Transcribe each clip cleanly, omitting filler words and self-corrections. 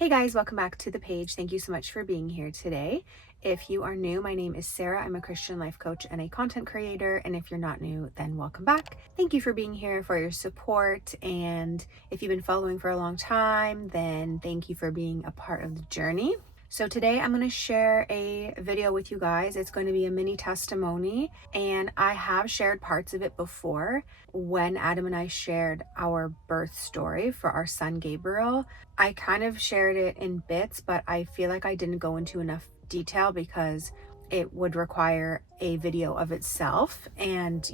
Hey guys, welcome back to the page. Thank you so much for being here today. If you are new, my name is Sarah. I'm a Christian life coach and a content creator. And if you're not new, then welcome back. Thank you for being here, for your support. And if you've been following for a long time, then thank you for being a part of the journey. So today I'm going to share a video with you guys. It's going to be a mini testimony, and I have shared parts of it before when Adam and I shared our birth story for our son Gabriel. I kind of shared it in bits, but I feel like I didn't go into enough detail because it would require a video of itself, and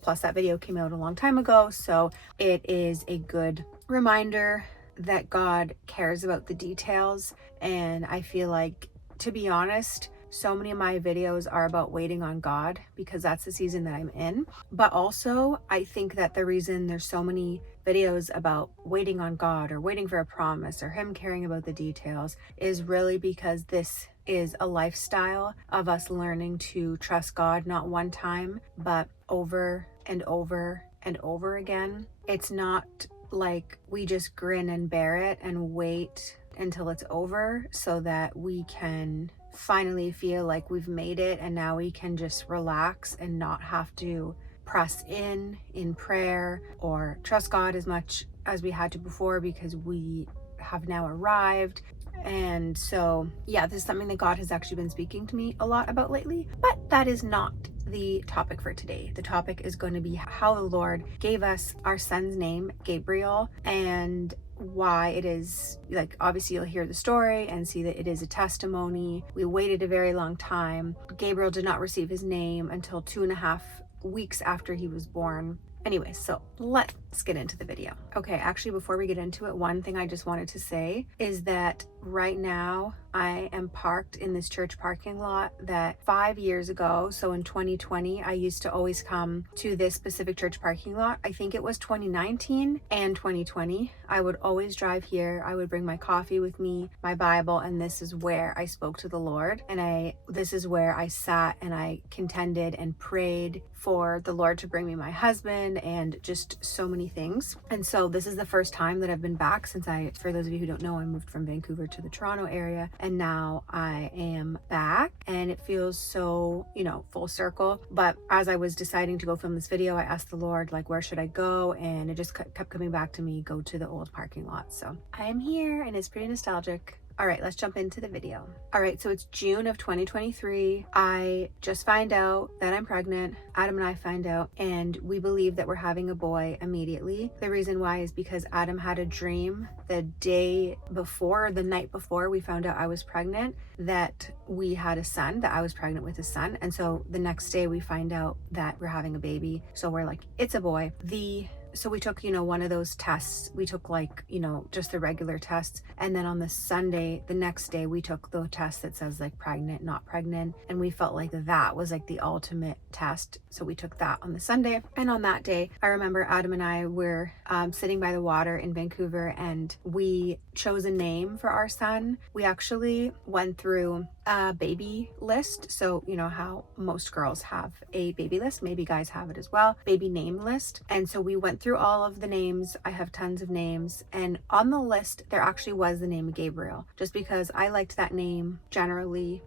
plus that video came out a long time ago, so it is a good reminder that God cares about the details. And I feel like, to be honest, so many of my videos are about waiting on God because that's the season that I'm in. But also, I think that the reason there's so many videos about waiting on God or waiting for a promise or Him caring about the details is really because this is a lifestyle of us learning to trust God, not one time, but over and over and over again. It's not like we just grin and bear it and wait until it's over so that we can finally feel like we've made it and now we can just relax and not have to press in prayer or trust God as much as we had to before because we have now arrived. And so, yeah, this is something that God has actually been speaking to me a lot about lately, but that is not the topic for today. The topic is going to be how the Lord gave us our son's name, Gabriel, and why it is, like, obviously you'll hear the story and see that it is a testimony. We waited a very long time. Gabriel did not receive his name until 2.5 weeks after he was born. Anyway, so let's get into the video. Okay, actually, before we get into it, one thing I just wanted to say is that right now I am parked in this church parking lot that 5 years ago, so in 2020, I used to always come to this specific church parking lot. I think it was 2019 and 2020. I would always drive here. I would bring my coffee with me, my Bible, and this is where I spoke to the Lord. And this is where I sat and I contended and prayed for the Lord to bring me my husband and just so many things. And so this is the first time that I've been back since for those of you who don't know, I moved from Vancouver to the Toronto area, and now I am back and it feels so, full circle. But as I was deciding to go film this video, I asked the Lord, like, where should I go? And it just kept coming back to me, go to the old parking lot. So I am here and it's pretty nostalgic. All right, let's jump into the video. All right, so it's June of 2023. I just find out that I'm pregnant. Adam and I find out, and we believe that we're having a boy immediately. The reason why is because Adam had a dream the day before, or the night before we found out I was pregnant, that we had a son, that I was pregnant with a son. And so the next day we find out that we're having a baby. So we're like, it's a boy. So we took, one of those tests. We took just the regular tests. And then on the Sunday, the next day, we took the test that says like pregnant, not pregnant. And we felt like that was like the ultimate test. So we took that on the Sunday. And on that day, I remember Adam and I were sitting by the water in Vancouver and we chose a name for our son. We actually went through a baby list. So how most girls have a baby list, maybe guys have it as well, baby name list. And so we went through all of the names. I have tons of names, and on the list there actually was the name Gabriel, just because I liked that name generally.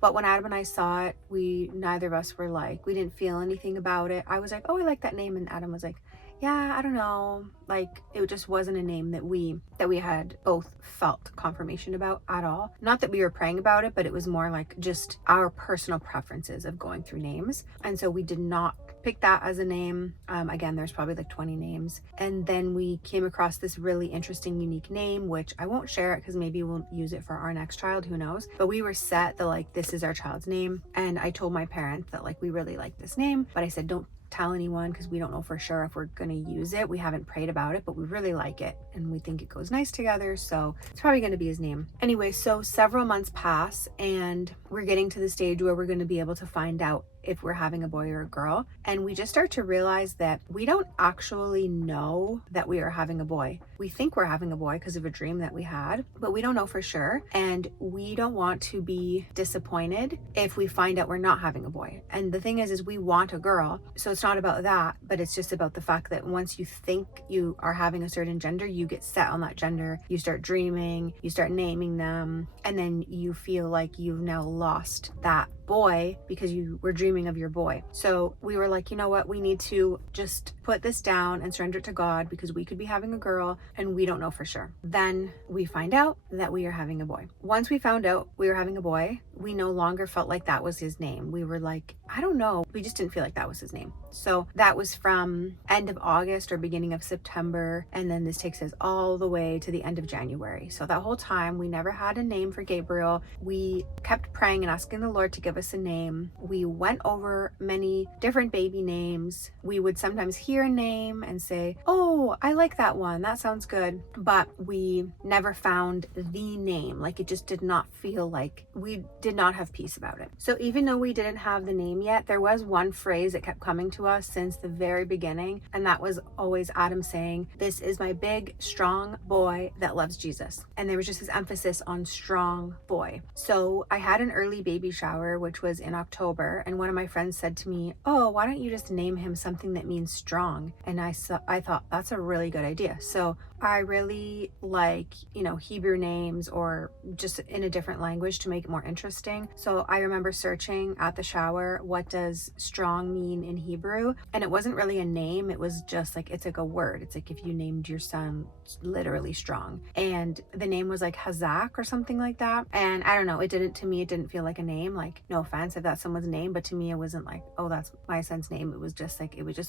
But when Adam and I saw it, neither of us were like, we didn't feel anything about it. I was like, oh, I like that name, and Adam was like, yeah, I don't know, like it just wasn't a name that we had both felt confirmation about at all. Not that we were praying about it, but it was more like just our personal preferences of going through names. And so we did not pick that as a name. Again, there's probably like 20 names. And then we came across this really interesting, unique name, which I won't share it because maybe we'll use it for our next child, who knows. But we were set that like, this is our child's name. And I told my parents that like, we really like this name, but I said, don't tell anyone because we don't know for sure if we're going to use it. We haven't prayed about it, but we really like it and we think it goes nice together, so it's probably going to be his name. Anyway, so several months pass and we're getting to the stage where we're going to be able to find out if we're having a boy or a girl. And we just start to realize that we don't actually know that we are having a boy. We think we're having a boy because of a dream that we had, but we don't know for sure. And we don't want to be disappointed if we find out we're not having a boy. And the thing is we want a girl. So it's not about that, but it's just about the fact that once you think you are having a certain gender, you get set on that gender. You start dreaming, you start naming them, and then you feel like you've now lost that boy because you were dreaming of your boy. So we were like, you know what, we need to just put this down and surrender it to God, because we could be having a girl and we don't know for sure. Then we find out that we are having a boy. Once we found out we were having a boy, we no longer felt like that was his name. We were like, I don't know, we just didn't feel like that was his name. So that was from end of August or beginning of September, and then this takes us all the way to the end of January. So that whole time we never had a name for Gabriel. We kept praying and asking the Lord to give us a name. We went over many different baby names. We would sometimes hear a name and say, oh, I like that one, that sounds good, but we never found the name. Like, it just did not feel like, we did not have peace about it. So even though we didn't have the name yet, there was one phrase that kept coming to us since the very beginning, and that was always Adam saying, this is my big strong boy that loves Jesus. And there was just this emphasis on strong boy. So I had an early baby shower, which was in October, and one of my friends said to me, oh, why don't you just name him something that means strong? And I thought that's a really good idea. So I really like, Hebrew names, or just in a different language to make it more interesting. So I remember searching at the shower, what does strong mean in Hebrew? And it wasn't really a name. It was just like, it's like a word. It's like if you named your son literally strong. And the name was like Hazak or something like that. And I don't know, to me, it didn't feel like a name. Like, no offense if that's someone's name, but to me, it wasn't like, oh, that's my son's name. It was just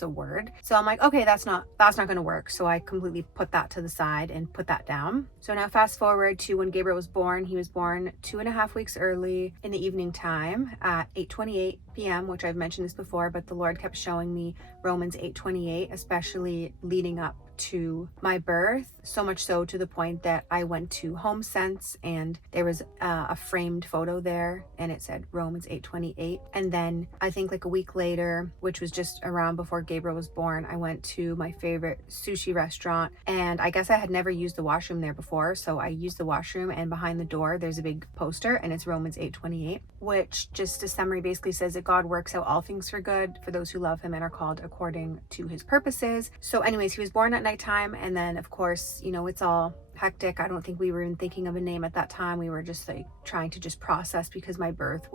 a word. So I'm like, okay, that's not going to work. So I completely put that to the side and put that down. So now fast forward to when Gabriel was born. He was born 2.5 weeks early in the evening time at 8:28 p.m., which I've mentioned this before, but the Lord kept showing me Romans 8:28, especially leading up to my birth, so much so to the point that I went to HomeSense and there was a framed photo there and it said Romans 8:28. And then I think like a week later, which was just around before Gabriel was born, I went to my favorite sushi restaurant, and I guess I had never used the washroom there before, so I used the washroom, and behind the door there's a big poster and it's Romans 8:28, which, just a summary, basically says that God works out all things for good for those who love him and are called according to his purposes. So anyways, he was born at nighttime, and then of course, it's all hectic. I don't think we were even thinking of a name at that time. We were just like trying to just process, because my birth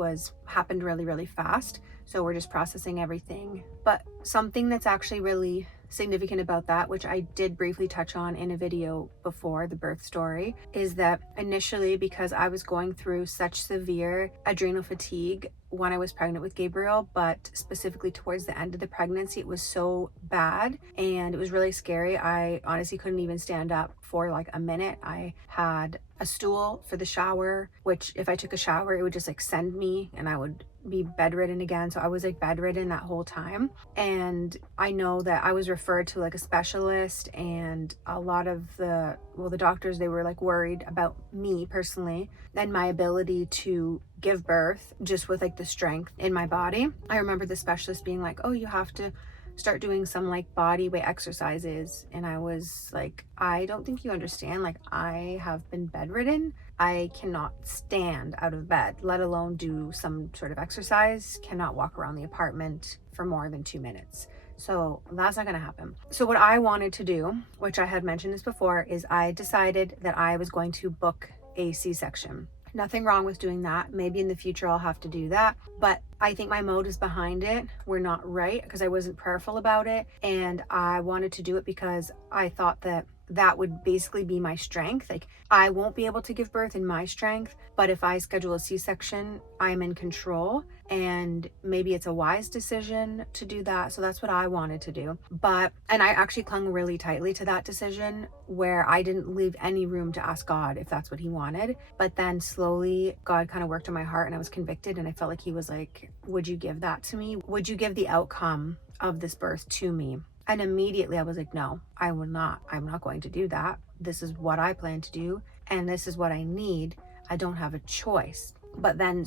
happened really, really fast. So we're just processing everything. But something that's actually really significant about that, which I did briefly touch on in a video before, the birth story, is that initially, because I was going through such severe adrenal fatigue when I was pregnant with Gabriel, but specifically towards the end of the pregnancy, it was so bad and it was really scary. I honestly couldn't even stand up for like a minute. I had a stool for the shower, which if I took a shower, it would just like send me and I would be bedridden again. So I was like bedridden that whole time. And I know that I was referred to like a specialist, and a lot of the doctors, they were like worried about me personally and my ability to give birth just with like the strength in my body. I remember the specialist being like, oh, you have to start doing some like body weight exercises. And I was like, I don't think you understand. Like, I have been bedridden. I cannot stand out of bed, let alone do some sort of exercise, cannot walk around the apartment for more than 2 minutes. So that's not going to happen. So what I wanted to do, which I had mentioned this before, is I decided that I was going to book a C-section. Nothing wrong with doing that. Maybe in the future I'll have to do that. But I think my motives behind it were not right, because I wasn't prayerful about it. And I wanted to do it because I thought that would basically be my strength. Like, I won't be able to give birth in my strength, but if I schedule a C-section, I'm in control, and maybe it's a wise decision to do that. So that's what I wanted to do. And I actually clung really tightly to that decision, where I didn't leave any room to ask God if that's what he wanted. But then slowly God kind of worked on my heart, and I was convicted, and I felt like he was like, would you give that to me? Would you give the outcome of this birth to me? And immediately I was like, no, I will not. I'm not going to do that. This is what I plan to do, and this is what I need. I don't have a choice. But then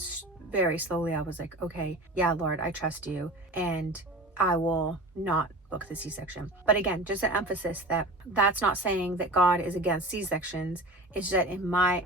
very slowly I was like, okay, yeah, Lord, I trust you, and I will not book the C-section. But again, just an emphasis that that's not saying that God is against C-sections. It's that in my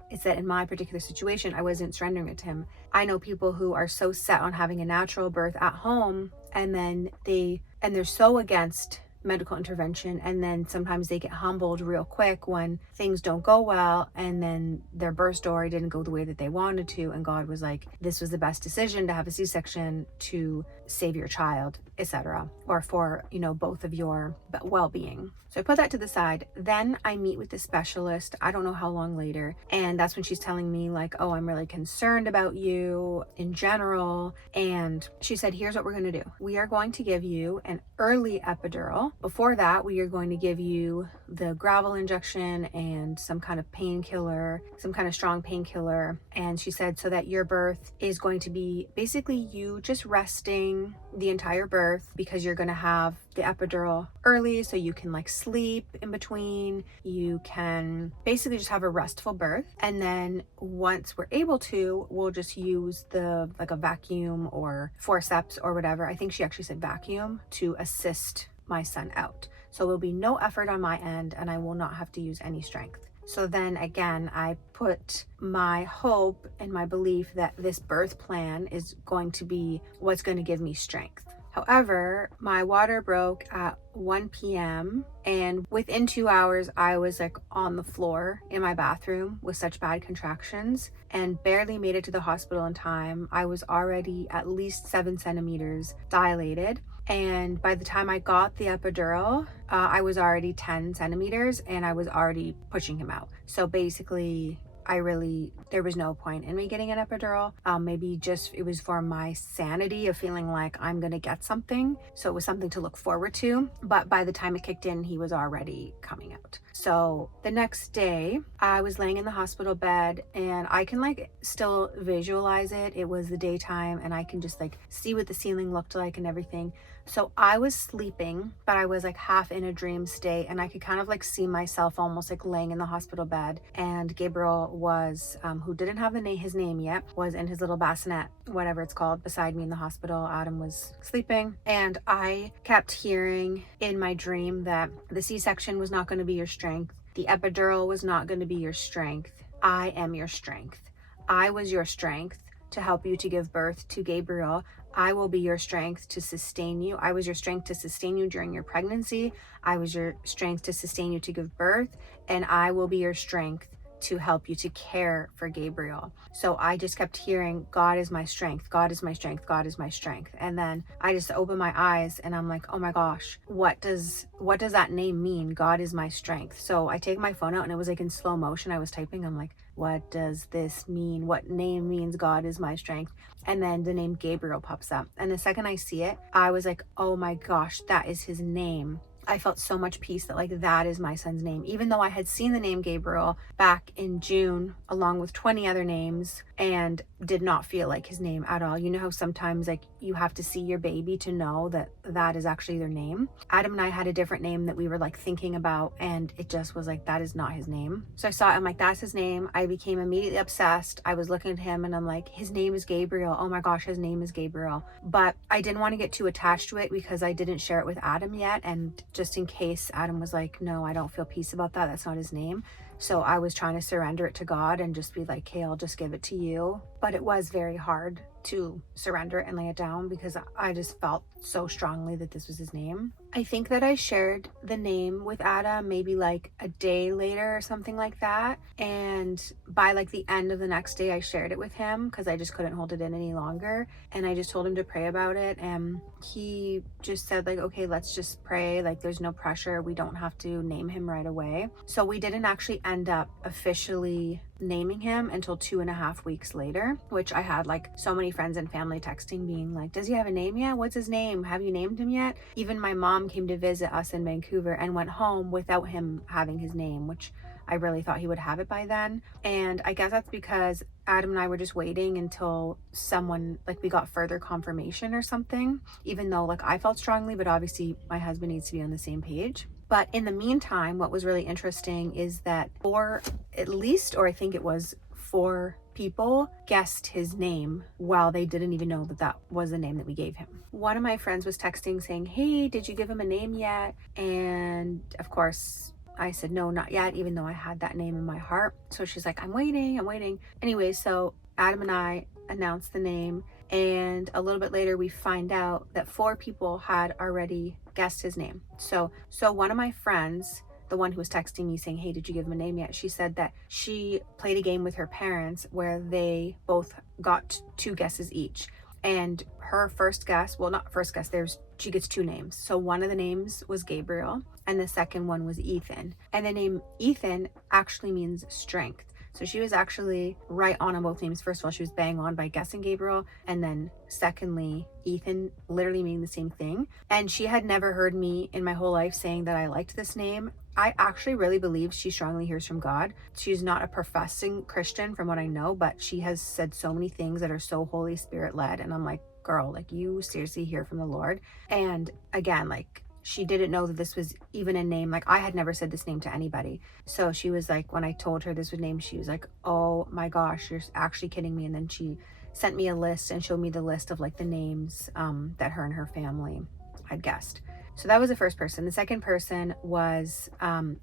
particular situation, I wasn't surrendering it to him. I know people who are so set on having a natural birth at home, and then they're so against medical intervention, and then sometimes they get humbled real quick when things don't go well, and then their birth story didn't go the way that they wanted to, and God was like, this was the best decision to have a C-section to save your child, etc., or for, you know, both of your well-being. So I put that to the side. Then I meet with the specialist, I don't know how long later, and that's when she's telling me like, oh, I'm really concerned about you in general. And she said, here's what we're going to do. We are going to give you an early epidural. Before that, we are going to give you the gravel injection and some kind of painkiller, some kind of strong painkiller. And she said, so that your birth is going to be basically you just resting the entire birth, because you're going to have the epidural early so you can like sleep in between. You can basically just have a restful birth. And then once we're able to, we'll just use the like a vacuum or forceps or whatever. I think she actually said vacuum to assist my son out. So there'll be no effort on my end, and I will not have to use any strength. So then again, I put my hope and my belief that this birth plan is going to be what's going to give me strength. However, my water broke at 1 p.m. and within 2 hours, I was like on the floor in my bathroom with such bad contractions and barely made it to the hospital in time. I was already at least 7 centimeters dilated. And by the time I got the epidural, I was already 10 centimeters and I was already pushing him out. So basically, there was no point in me getting an epidural. Maybe just it was for my sanity of feeling like I'm gonna get something. So it was something to look forward to. But by the time it kicked in, he was already coming out. So the next day, I was laying in the hospital bed and I can like still visualize it. It was the daytime and I can just like see what the ceiling looked like and everything. So I was sleeping, but I was like half in a dream state, and I could kind of like see myself almost like laying in the hospital bed. And Gabriel was, who didn't have his name yet, was in his little bassinet, whatever it's called, beside me in the hospital. Adam was sleeping, and I kept hearing in my dream that the C-section was not going to be your strength. The epidural was not going to be your strength. I am your strength. I was your strength to help you to give birth to Gabriel. I will be your strength to sustain you. I was your strength to sustain you during your pregnancy. I was your strength to sustain you to give birth. And I will be your strength to help you to care for Gabriel. So I just kept hearing, God is my strength. God is my strength. God is my strength. And then I just opened my eyes and I'm like, oh my gosh, what does that name mean? God is my strength. So I take my phone out and it was like in slow motion. I was typing. I'm like, what does this mean? What name means God is my strength? And then the name Gabriel pops up. And the second I see it, I was like, oh my gosh, that is his name. I felt so much peace that like that is my son's name, even though I had seen the name Gabriel back in June along with 20 other names and did not feel like his name at all. You know how sometimes like you have to see your baby to know that that is actually their name. Adam and I had a different name that we were like thinking about, and it just was like, that is not his name. So I saw it, I'm like, that's his name. I became immediately obsessed. I was looking at him and I'm like, his name is Gabriel. Oh my gosh, his name is Gabriel. But I didn't want to get too attached to it because I didn't share it with Adam yet, and just in case Adam was like, no, I don't feel peace about that, that's not his name. So I was trying to surrender it to God and just be like, hey, I'll just give it to you. But it was very hard to surrender it and lay it down because I just felt so strongly that this was his name. I think that I shared the name with Adam maybe like a day later or something like that. And by like the end of the next day, I shared it with him because I just couldn't hold it in any longer. And I just told him to pray about it. And he just said like, okay, let's just pray. Like there's no pressure. We don't have to name him right away. So we didn't actually end up officially naming him until 2.5 weeks later, which I had like so many friends and family texting being like, does he have a name yet? What's his name? Have you named him yet? Even my mom came to visit us in Vancouver and went home without him having his name, which I really thought he would have it by then. And I guess that's because Adam and I were just waiting until someone, like we got further confirmation or something, even though like I felt strongly, but obviously my husband needs to be on the same page. But in the meantime, what was really interesting is that for at least, or I think it was 4 people guessed his name while they didn't even know that that was the name that we gave him. One of my friends was texting saying, hey, did you give him a name yet? And of course, I said, no, not yet, even though I had that name in my heart. So she's like, I'm waiting. Anyway, so Adam and I announced the name, and a little bit later we find out that 4 people had already guessed his name. So one of my friends, the one who was texting me saying, hey, did you give him a name yet? She said that she played a game with her parents where they both got 2 guesses each. And her first guess, well, not first guess, she gets 2 names. So one of the names was Gabriel and the second one was Ethan. And the name Ethan actually means strength. So she was actually right on both names. First of all, she was bang on by guessing Gabriel. And then secondly, Ethan literally meaning the same thing. And she had never heard me in my whole life saying that I liked this name. I actually really believe she strongly hears from God. She's not a professing Christian from what I know, but she has said so many things that are so Holy Spirit led. And I'm like, girl, like you seriously hear from the Lord. And again, like she didn't know that this was even a name. Like I had never said this name to anybody. So she was like, when I told her this was name, she was like, oh my gosh, you're actually kidding me. And then she sent me a list and showed me the list of like the names that her and her family had guessed. So that was the first person. The second person was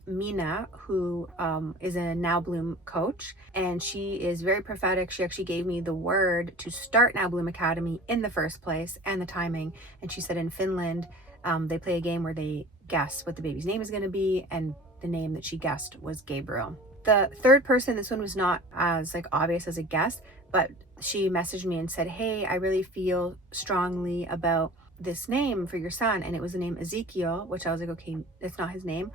Mina, who is a NowBloom coach, and she is very prophetic. She actually gave me the word to start NowBloom Academy in the first place and the timing. And she said in Finland, they play a game where they guess what the baby's name is going to be, and the name that she guessed was Gabriel. The third person, this one was not as like obvious as a guess, but she messaged me and said, hey, I really feel strongly about this name for your son. And it was the name Ezekiel, which I was like, okay, it's not his name.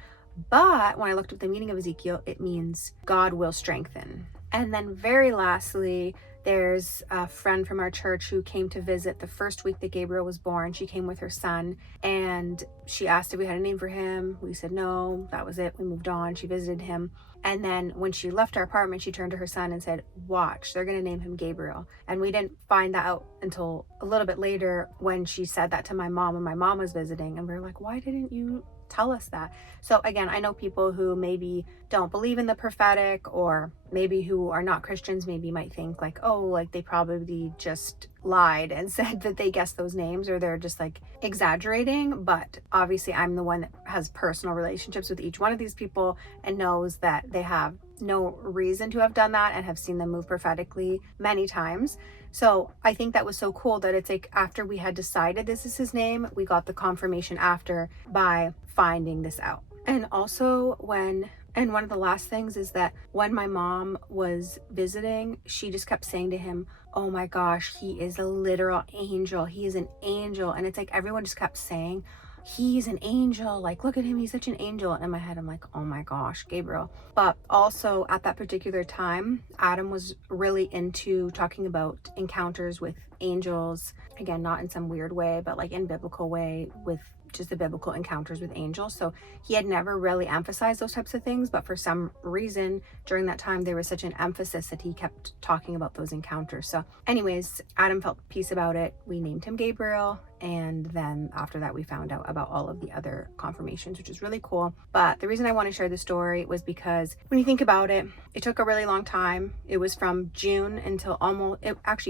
But when I looked up the meaning of Ezekiel, it means God will strengthen. And then very lastly, there's a friend from our church who came to visit the first week that Gabriel was born. She came with her son and she asked if we had a name for him. We said no, that was it. We moved on. She visited him. And then when she left our apartment, she turned to her son and said, watch, they're going to name him Gabriel. And we didn't find that out until a little bit later when she said that to my mom when my mom was visiting. And we were like, why didn't you tell us that? So again, I know people who maybe don't believe in the prophetic, or maybe who are not Christians, maybe might think like, oh, like they probably just lied and said that they guessed those names, or they're just like exaggerating. But obviously I'm the one that has personal relationships with each one of these people and knows that they have no reason to have done that and have seen them move prophetically many times. So I think that was so cool that it's like after we had decided this is his name, we got the confirmation after by finding this out. And also one of the last things is that when my mom was visiting, she just kept saying to him, oh my gosh, he is a literal angel. He is an angel. And it's like everyone just kept saying, he's an angel, like look at him, he's such an angel. And in my head I'm like, oh my gosh, Gabriel. But also at that particular time, Adam was really into talking about encounters with angels, again, not in some weird way, but like in biblical way, with just the biblical encounters with angels. So he had never really emphasized those types of things, but for some reason during that time there was such an emphasis that he kept talking about those encounters. So anyways, Adam felt peace about it. We named him Gabriel, and then after that we found out about all of the other confirmations, which is really cool. But the reason I want to share the story was because when you think about it, it took a really long time. It was from June until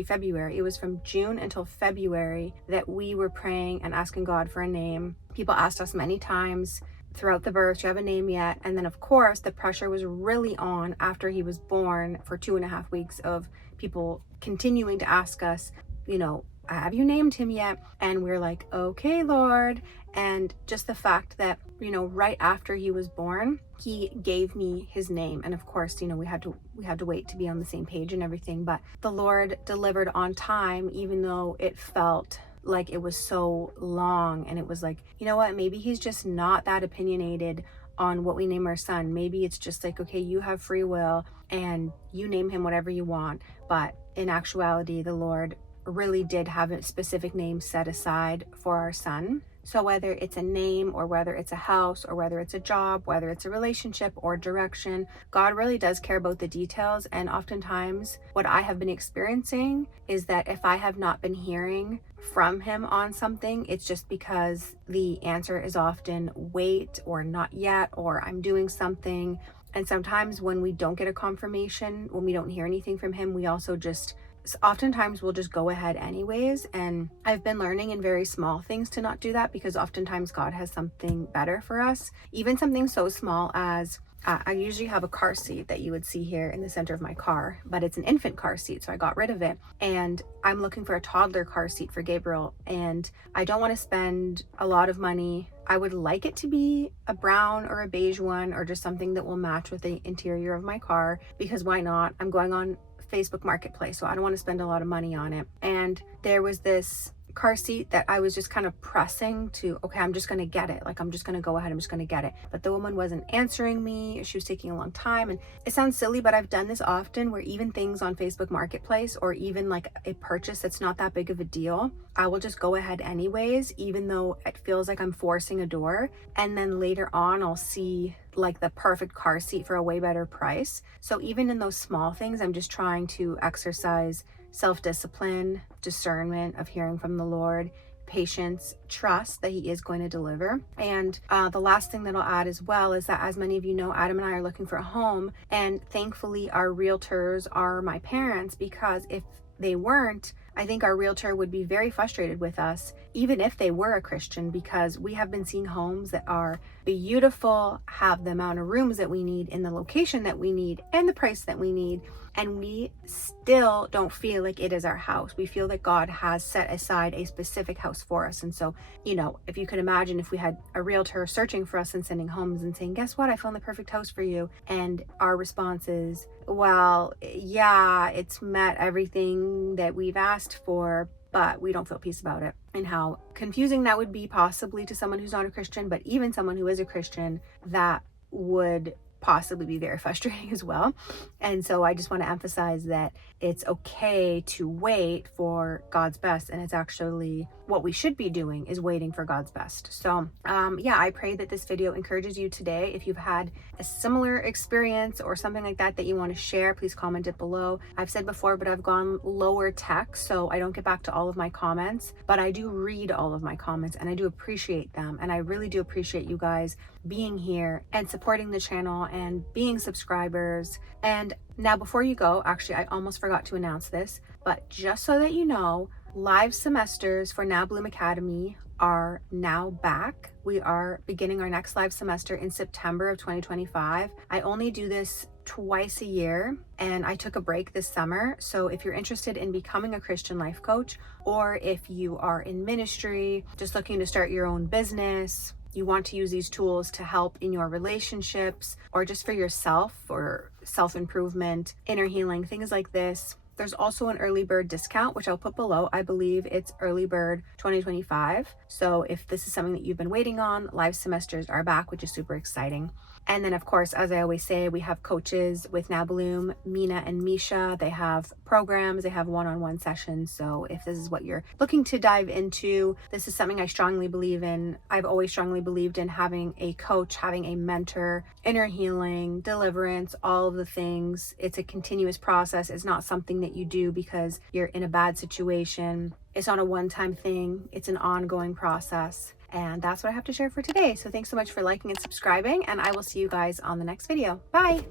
February. It was from June until February that we were praying and asking God for a name. People asked us many times throughout the birth, do you have a name yet? And then of course the pressure was really on after he was born for 2.5 weeks of people continuing to ask us, you know, have you named him yet? And we're like, okay, Lord. And just the fact that, you know, right after he was born, he gave me his name. And of course, you know, we had to wait to be on the same page and everything, but the Lord delivered on time, even though it felt like it was so long. And it was like, you know what, maybe he's just not that opinionated on what we name our son. Maybe it's just like, okay, you have free will and you name him whatever you want. But in actuality, the Lord really did have a specific name set aside for our son. So whether it's a name or whether it's a house or whether it's a job, whether it's a relationship or direction, God really does care about the details. And oftentimes what I have been experiencing is that if I have not been hearing from him on something, it's just because the answer is often wait or not yet, or I'm doing something. And sometimes when we don't get a confirmation, when we don't hear anything from him, we also just oftentimes we'll just go ahead anyways. And I've been learning in very small things to not do that, because oftentimes God has something better for us. Even something so small as I usually have a car seat that you would see here in the center of my car, but it's an infant car seat, so I got rid of it. And I'm looking for a toddler car seat for Gabriel, and I don't want to spend a lot of money. I would like it to be a brown or a beige one, or just something that will match with the interior of my car, because why not? I'm going on Facebook Marketplace, so I don't want to spend a lot of money on it. And there was this car seat that I was just kind of pressing to, okay, I'm just going to get it. Like, I'm just going to go ahead. I'm just going to get it. But the woman wasn't answering me. She was taking a long time. And it sounds silly, but I've done this often where even things on Facebook Marketplace, or even like a purchase that's not that big of a deal, I will just go ahead anyways, even though it feels like I'm forcing a door. And then later on, I'll see like the perfect car seat for a way better price. So even in those small things, I'm just trying to exercise self-discipline, discernment of hearing from the Lord, patience, trust that he is going to deliver. And the last thing that I'll add as well is that, as many of you know, Adam and I are looking for a home, and thankfully our realtors are my parents, because if they weren't, I think our realtor would be very frustrated with us, even if they were a Christian, because we have been seeing homes that are beautiful, have the amount of rooms that we need, in the location that we need, and the price that we need. And we still don't feel like it is our house. We feel that God has set aside a specific house for us. And so, you know, if you could imagine if we had a realtor searching for us and sending homes and saying, guess what? I found the perfect house for you. And our response is, well, yeah, it's met everything that we've asked for, but we don't feel peace about it. And how confusing that would be, possibly to someone who's not a Christian, but even someone who is a Christian, that would possibly be very frustrating as well. And so I just want to emphasize that it's okay to wait for God's best, and it's actually what we should be doing, is waiting for God's best. So yeah, I pray that this video encourages you today. If you've had a similar experience or something like that that you want to share, please comment it below. I've said before, but I've gone lower text, so I don't get back to all of my comments, but I do read all of my comments, and I do appreciate them. And I really do appreciate you guys being here and supporting the channel and being subscribers. And now, before you go, actually, I almost forgot to announce this, but just so that you know, live semesters for NowBloom Academy are now back. We are beginning our next live semester in September of 2025. I only do this twice a year, and I took a break this summer. So if you're interested in becoming a Christian life coach, or if you are in ministry, just looking to start your own business, you want to use these tools to help in your relationships, or just for yourself, or self-improvement, inner healing, things like this, there's also an early bird discount, which I'll put below. I believe it's early bird 2025. So if this is something that you've been waiting on, live semesters are back, which is super exciting. And then, of course, as I always say, we have coaches with NowBloom, Mina and Misha. They have programs, they have one-on-one sessions. So if this is what you're looking to dive into, this is something I strongly believe in. I've always strongly believed in having a coach, having a mentor, inner healing, deliverance, all of the things. It's a continuous process. It's not something that you do because you're in a bad situation. It's not a one-time thing. It's an ongoing process. And that's what I have to share for today. So thanks so much for liking and subscribing, and I will see you guys on the next video. Bye.